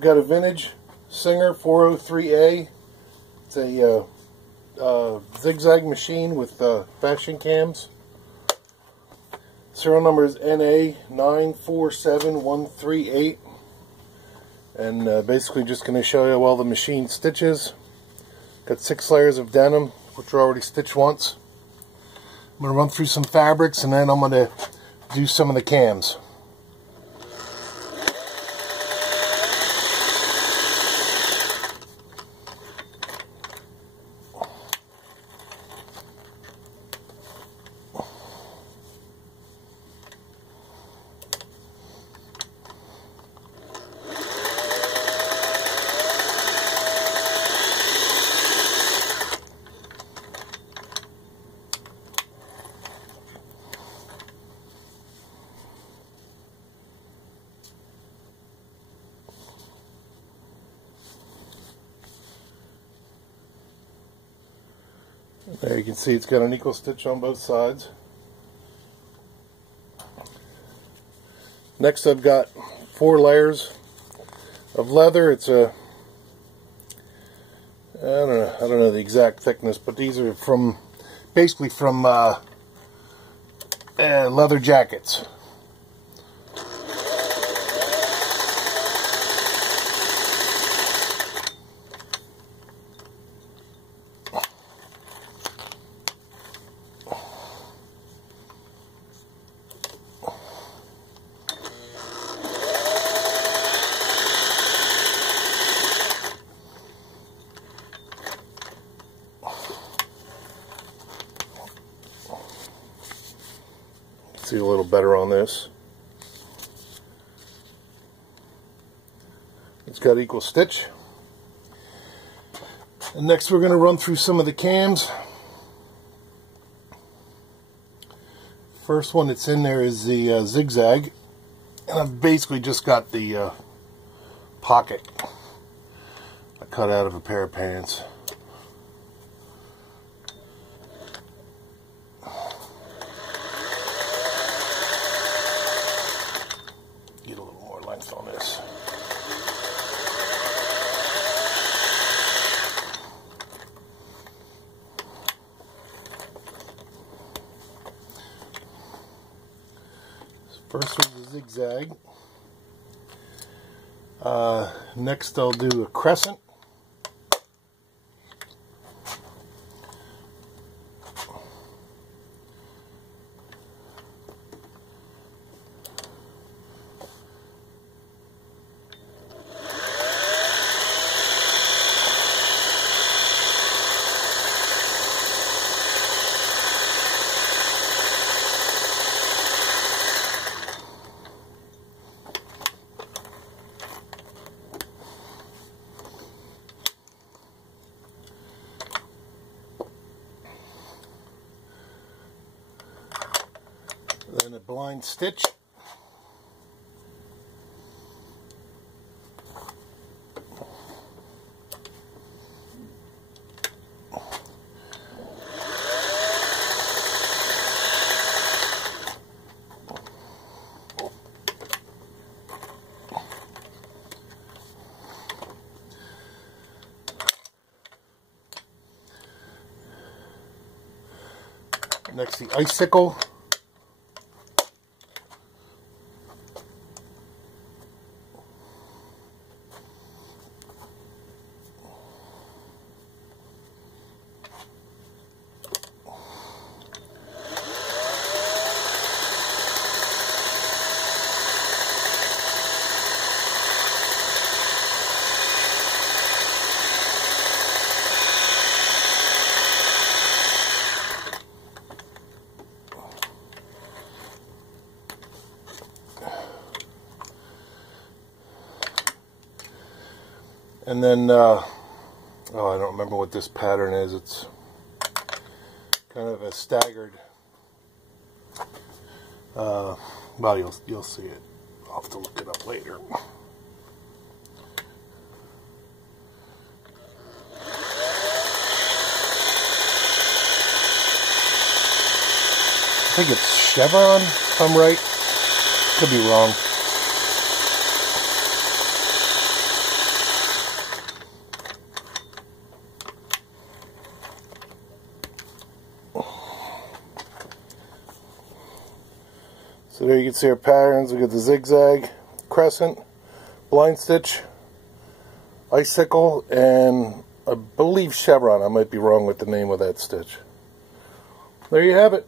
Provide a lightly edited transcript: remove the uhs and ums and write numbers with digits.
We've got a vintage Singer 403A. It's a zigzag machine with fashion cams. Serial number is NA947138. And basically just going to show you all the machine stitches. Got 6 layers of denim, which are already stitched once. I'm going to run through some fabrics and then I'm going to do some of the cams. There you can see it's got an equal stitch on both sides. Next I've got 4 layers of leather. It's a, I don't know the exact thickness, but these are from basically from leather jackets. See a little better on this. It's got equal stitch. And next we're going to run through some of the cams. First one that's in there is the zigzag, and I've basically just got the pocket I cut out of a pair of pants. Get a little more length on this. First one's a zigzag. Next I'll do a crescent. Then a blind stitch. Next, the icicle. And then, oh, I don't remember what this pattern is. It's kind of a staggered. Well, you'll see it. I'll have to look it up later. I think it's chevron, if I'm right. Could be wrong. So there you can see our patterns. We got the zigzag, crescent, blind stitch, icicle, and I believe chevron. I might be wrong with the name of that stitch. There you have it.